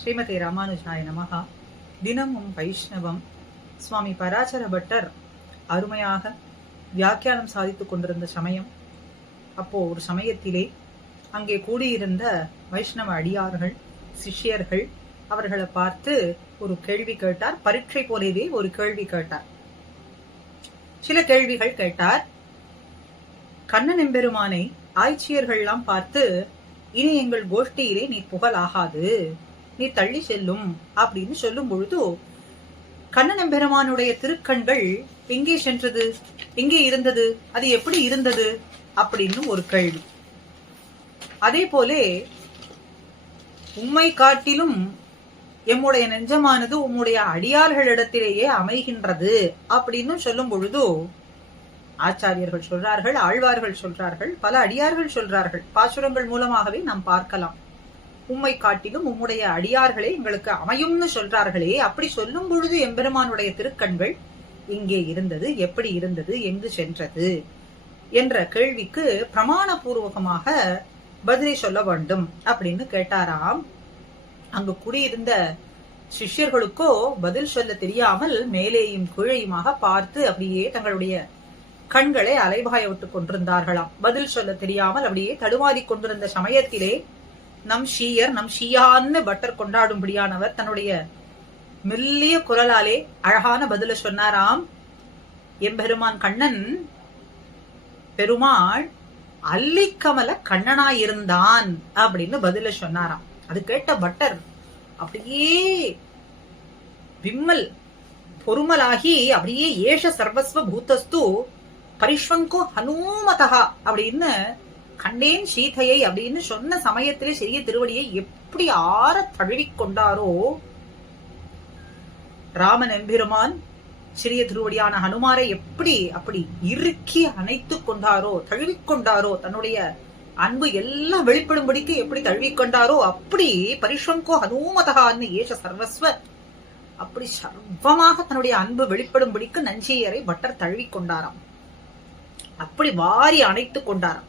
ஸ்ரீமதி ராமானுஜாய நமகா தினமும் வைஷ்ணவம். சுவாமி பராசர பட்டர் அருமையாக வியாக்கியானம் சாதித்துக் கொண்டிருந்த சமயம். அப்போ ஒரு சமயத்திலே அங்கே கூடியிருந்த வைஷ்ணவ அடியார்கள் சிஷ்யர்கள் அவர்களை பார்த்து ஒரு கேள்வி கேட்டார். பரீட்சை போலவே ஒரு கேள்வி கேட்டார். சில கேள்விகள் கேட்டார். கண்ணன் எம்பெருமானை ஆய்ச்சியர்கள்லாம் பார்த்து இனி எங்கள் கோஷ்டியிலே நீ புகழாகாது. நீ தள்ளி செல்லும் அப்படின்னு சொல்லும் பொழுது கண்ணன் பெருமானுடைய திருக்கண்கள் எங்கே சென்றது? எங்கே இருந்தது? அது எப்படி இருந்தது? அப்படின்னு ஒரு கேள்வி. அதே போலே உம்மை காட்டிலும் எம்முடைய நெஞ்சமானது உம்முடைய அடியார்களிடத்திலேயே அமைகின்றது அப்படின்னு சொல்லும் பொழுது ஆச்சாரியர்கள் சொல்றார்கள் ஆழ்வார்கள் சொல்றார்கள் பல அடியார்கள் சொல்றார்கள். பாசுரங்கள் மூலமாகவே நாம் பார்க்கலாம். உம்மை காட்டிலும் உம்முடைய அடியார்களே எங்களுக்கு அமையும்னு சொல்றார்களே. அப்படி சொல்லும் பொழுது எம்பெருமானுடைய திருக்கண்கள் இங்கே இருந்தது எப்படி இருந்தது எங்கு சென்றது என்ற கேள்விக்கு பிரமாண பூர்வகமாக பதிலை சொல்ல வேண்டும் அப்படின்னு கேட்டாராம். அங்கு குடியிருந்த சிஷ்யர்களுக்கோ பதில் சொல்ல தெரியாமல் மேலேயும் கீழையுமாக பார்த்து அப்படியே தங்களுடைய கண்களை அலைபாய விட்டுக் கொண்டிருந்தார்களாம். பதில் சொல்ல தெரியாமல் அப்படியே தடுமாறி கொண்டிருந்த சமயத்திலே நம் ஷீயர் நம் ஷீயான்னு பட்டர் கொண்டாடும்படியானவர் தன்னுடைய மெல்லிய குரலாலே அழகான பதில சொன்னாராம். எம்பெருமான் கண்ணன் பெருமாள் அல்லிக்கமல கண்ணனாயிருந்தான் அப்படின்னு பதில சொன்னாராம். அது கேட்ட பட்டர் அப்படியே விம்மல் பொறுமலாகி அப்படியே ஏஷ சர்வஸ்வ பூத்தஸ்து பரிஷ்வங்கோ ஹனுமதா அப்படின்னு கண்டேன் சீதையை அப்படின்னு சொன்ன சமயத்திலே சிறிய திருவடியை எப்படி ஆற தழுவிக் கொண்டாரோ ராமன் எம்பெருமான் சிறிய திருவடியான ஹனுமாரை எப்படி அப்படி இறுக்கி அணைத்துக் கொண்டாரோ தழுவிக்கொண்டாரோ தன்னுடைய அன்பு எல்லாம் வெளிப்படும்படிக்கு எப்படி தழுவிக்கொண்டாரோ அப்படி பரிஷ்வங்கோ ஹனுமதகான்னு ஏஷ சர்வஸ்வ அப்படி சர்வமாக தன்னுடைய அன்பு வெளிப்படும்படிக்கு நஞ்சியரை பட்டர் தழுவிக்கொண்டாராம். அப்படி வாரி அணைத்துக் கொண்டாராம்.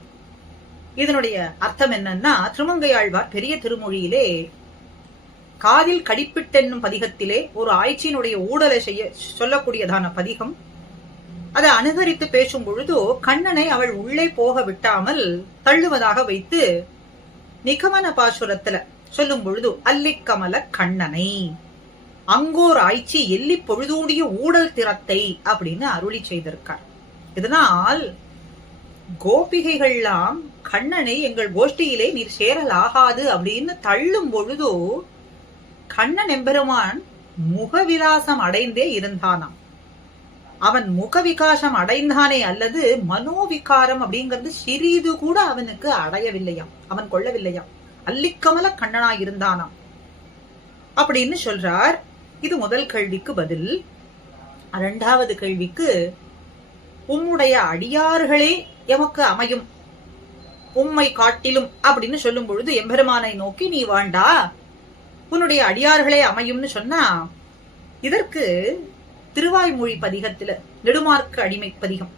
இதனுடைய அர்த்தம் என்னன்னா திருமங்கையாழ்வார் பெரிய திருமொழியிலே காதில் கடிப்பிட்டென்னும் பதிகத்திலே ஒரு ஆய்ச்சியினுடைய ஊடலை செய்ய சொல்லக்கூடியதான பதிகம். அதை அனுகரித்து பேசும் பொழுது கண்ணனை அவள் உள்ளே போக விட்டாமல் தள்ளுவதாக வைத்து நிகமன பாசுரத்துல சொல்லும் பொழுது அல்லிக்கமல கண்ணனை அங்கோர் ஆய்ச்சி எல்லி பொழுதூடிய ஊடல் திறத்தை அப்படின்னு அருளி செய்திருக்கார். இதனால் கோபிகைகள்லாம் கண்ணனை எங்கள் கோஷ்டியிலே நீர் சேரலாகாது அப்படின்னு தள்ளும் பொழுதோ கண்ணன் எம்பெருமான் முகவிலாசம் அடைந்தே இருந்தானாம். அவன் முகவிகாசம் அடைந்தானே அல்லது மனோவிகாரம் அப்படிங்கிறது சிறிது கூட அவனுக்கு அடையவில்லையாம். அவன் கொள்ளவில்லையாம். அல்லிக்கமல கண்ணனா இருந்தானாம். அப்படின்னு சொல்றார். இது முதல் கேள்விக்கு பதில். இரண்டாவது கேள்விக்கு உம்முடைய அடியார்களே எமக்கு அமையும். உம்மை காட்டிலும் அப்படின்னு சொல்லும் பொழுது எம்பெருமானை நோக்கி நீ வாண்டா. உன்னுடைய அடியார்களே அமையும்னு சொன்னா இதற்கு திருவாய்மொழி பதிகத்துல நெடுமார்க்கு அடிமை பதிகம்.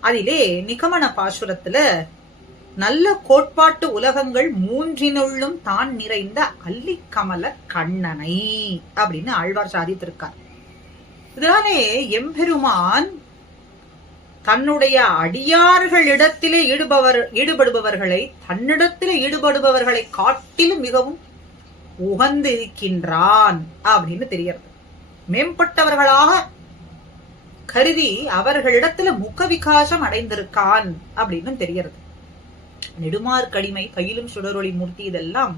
அதிலே நிகமன பாசுரத்துல நல்ல கோட்பாட்டு உலகங்கள் மூன்றினுள்ளும் தான் நிறைந்த அல்லிக்கமல கண்ணனை அப்படின்னு ஆழ்வார் சாதித்திருக்கார். இதனாலே எம்பெருமான் தன்னுடைய அடியார்களிடத்திலே ஈடுபவர் ஈடுபடுபவர்களை தன்னிடத்திலே ஈடுபடுபவர்களை காட்டிலும் மிகவும் உகந்து இருக்கின்றான் அப்படின்னு தெரியறது மேம்பட்டவர்களாக கருதி அவர்களிடத்துல முக விகாசம் அடைந்திருக்கான் அப்படின்னு தெரியறது நெடுமார்கடிமை கையிலும் சுடரொளி மூர்த்தி இதெல்லாம்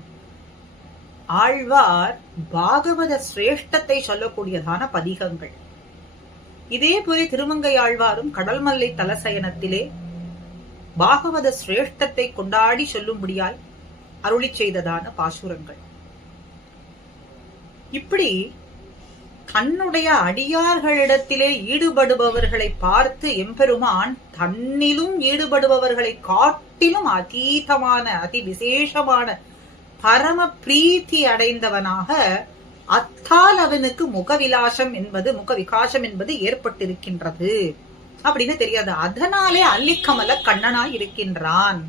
ஆழ்வார் பாகவத சிரேஷ்டத்தை சொல்லக்கூடியதான பதிகங்கள். இதே போல திருமங்கை ஆழ்வாரும் கடல்மல்லை தலசயனத்திலே பாகவத சிரேஷ்டத்தை கொண்டாடி சொல்லும்படியாய் அருளி செய்ததான பாசுரங்கள். இப்படி தன்னுடைய அடியார்களிடத்திலே ஈடுபடுபவர்களை பார்த்து எம்பெருமான் தன்னிலும் ஈடுபடுபவர்களை காட்டிலும் அதீதமான அதி விசேஷமான பரம பிரீத்தி அடைந்தவனாக அத்தால் அவனுக்கு முகவிலாசம் என்பது முக விகாசம் என்பது ஏற்பட்டிருக்கின்றது. அப்படின்னு தெரியாது. அதனாலே அல்லிக்கமல கண்ணனாய் இருக்கின்றான்.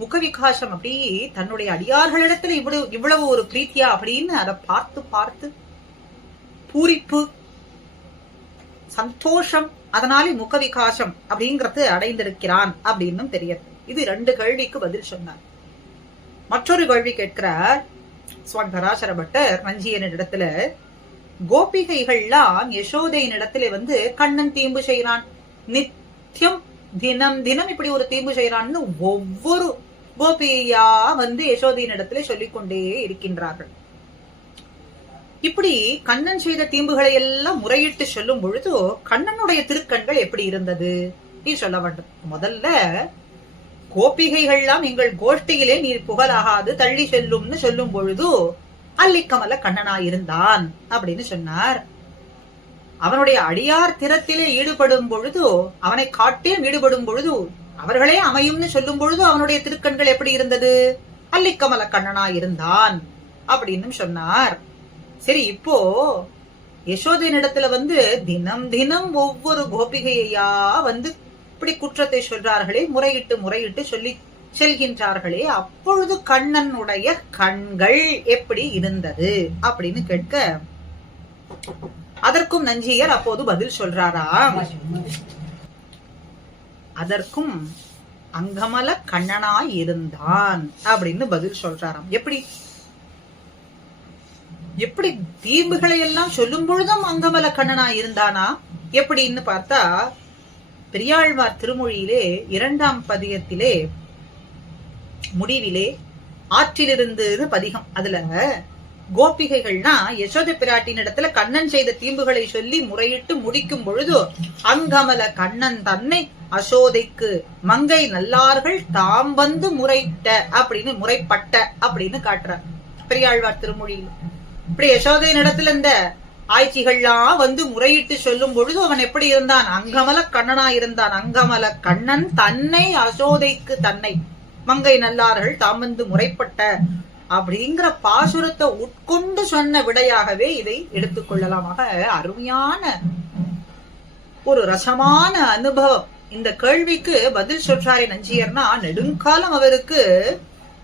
முகவிகாசம் அப்படி தன்னுடைய அடியார்களிடத்துல இவ்வளவு இவ்வளவு ஒரு பிரீத்தியா அப்படின்னு அதை பார்த்து பார்த்து பூரிப்பு சந்தோஷம் அதனாலே முகவிகாசம் அப்படிங்கறது அடைந்திருக்கிறான் அப்படின்னும் தெரியாது. இது ரெண்டு கேள்விக்கு பதில் சொன்னார். மற்றொரு கேள்வி கேட்கிறார் சுவாமி பராசர பட்டர் நஞ்சியன் இடத்துல கோபிகைகள்லாம் யசோதையின் இடத்துல வந்து கண்ணன் தீம்பு செய்யறான் நித்தியம் தினம் தினம் இப்படி ஒரு தீம்பு செய்யறான்னு ஒவ்வொரு கோபியா வந்து யசோதையின் இடத்துல சொல்லிக்கொண்டே இருக்கின்றார்கள். இப்படி கண்ணன் செய்த தீம்புகளை எல்லாம் முறையிட்டு சொல்லும் பொழுது கண்ணனுடைய திருக்கண்கள் எப்படி இருந்தது? அப்படின்னு சொல்ல வேண்டும். முதல்ல கோபிகைகள்லாம் எங்கள் கோஷ்டியிலே நீர் புகழாகாது தள்ளி செல்லும்னு சொல்லும் பொழுது அல்லிக்கமல கண்ணனா இருந்தான் அப்படின்னு சொன்னார். அவனுடைய அடியார் திறத்திலே ஈடுபடும் பொழுது அவனை காட்டே ஈடுபடும் பொழுது அவர்களே அமையும்னு சொல்லும் பொழுது அவனுடைய திருக்கண்கள் எப்படி இருந்தது? அல்லிக்கமல கண்ணனா இருந்தான் அப்படின்னு சொன்னார். சரி இப்போ யசோதையனிடத்துல வந்து தினம் தினம் ஒவ்வொரு கோபிகையா வந்து இப்படி குற்றத்தை சொல்றார்களே முறையிட்டு முறையிட்டு சொல்லி செல்கின்றார்களே அப்பொழுது கண்ணனுடைய கண்கள் எப்படி இருந்தது அப்படின்னு கேட்க அதற்கும் நஞ்சியர் அப்போது பதில் சொல்றாரா அதற்கும் அங்கமல கண்ணனாய் இருந்தான் அப்படின்னு பதில் சொல்றாராம். எப்படி? எப்படி தீம்புகளை எல்லாம் சொல்லும் பொழுதும் அங்கமல கண்ணனா இருந்தானா? எப்படின்னு பார்த்தா பெரியாழ்வார் திருமொழியிலே இரண்டாம் பதிகத்திலே முடிவிலே ஆற்றிலிருந்து பதிகம். அதுல கோபிகைகள்னா யசோத பிராட்டின் இடத்துல கண்ணன் செய்த தீம்புகளை சொல்லி முறையிட்டு முடிக்கும் பொழுது அங்கமல கண்ணன் தன்னை அசோதைக்கு மங்கை நல்லார்கள் தாம் வந்து முறையிட்ட அப்படின்னு முறைப்பட்ட அப்படின்னு காட்டுறார். பெரியாழ்வார் திருமொழியில். இப்படி யசோதையின் இடத்துல இந்த ஆய்ச்சிகள்லாம் வந்து முறையிட்டு சொல்லும் பொழுது அவன் எப்படி இருந்தான்? அங்கமல கண்ணனா இருந்தான். அங்கமல கண்ணன் தன்னை அசோதைக்கு தன்னை மங்கை நல்லார்கள் தாம் வந்து முறைப்பட்ட அப்படிங்கிற பாசுரத்தை உட்கொண்டு சொன்ன விடையாகவே இதை எடுத்துக்கொள்ளலாமாக அருமையான ஒரு ரசமான அனுபவம். இந்த கேள்விக்கு பதில் சொல்றாரே நஞ்சியர்னா நெடுங்காலம் அவருக்கு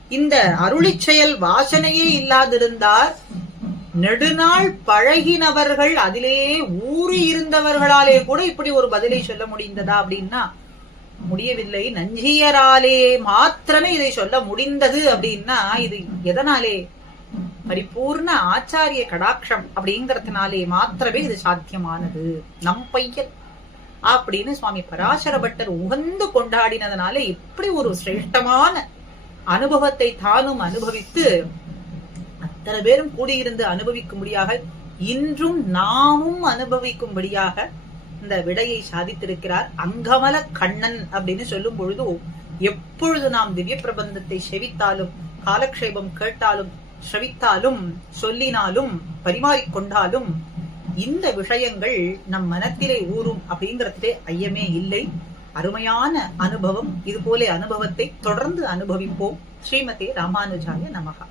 இந்த அருளிச் செயல் வாசனையே இல்லாதிருந்தார். நெடுநாள் பழகினவர்கள் அதிலே ஊறி இருந்தவர்களாலே கூட இப்படி ஒரு பதிலை சொல்ல முடிந்ததா அப்படின்னா முடியவில்லை. நஞ்சியராலே மாத்திரமே இதை சொல்ல முடிந்தது அப்படின்னா இது எதனாலே? பரிபூர்ண ஆச்சாரிய கடாட்சம் அப்படிங்கறதுனாலே மாத்திரமே இது சாத்தியமானது. நம் பையன் அப்படின்னு சுவாமி பராசர பட்டர் உகந்து கொண்டாடினதுனால இப்படி ஒரு சிரேஷ்டமான அனுபவத்தை தானும் அனுபவித்து அத்தனை பேரும் கூடியிருந்து அனுபவிக்கும்படியாக இன்றும் நாமும் அனுபவிக்கும்படியாக இந்த விடையை சாதித்திருக்கிறார் அங்கமல கண்ணன் அப்படின்னு சொல்லும் பொழுது எப்பொழுது நாம் திவ்ய பிரபந்தத்தை செவித்தாலும் காலக்ஷேபம் கேட்டாலும் ஸ்ரவித்தாலும் சொல்லினாலும் பரிமாறிக்கொண்டாலும் இந்த விஷயங்கள் நம் மனத்திலே ஊறும் அப்படிங்கறதுலே ஐயமே இல்லை. அருமையான அனுபவம். இது போல அனுபவத்தை தொடர்ந்து அனுபவிப்போம். ஸ்ரீமதி ராமானுஜாய நமகா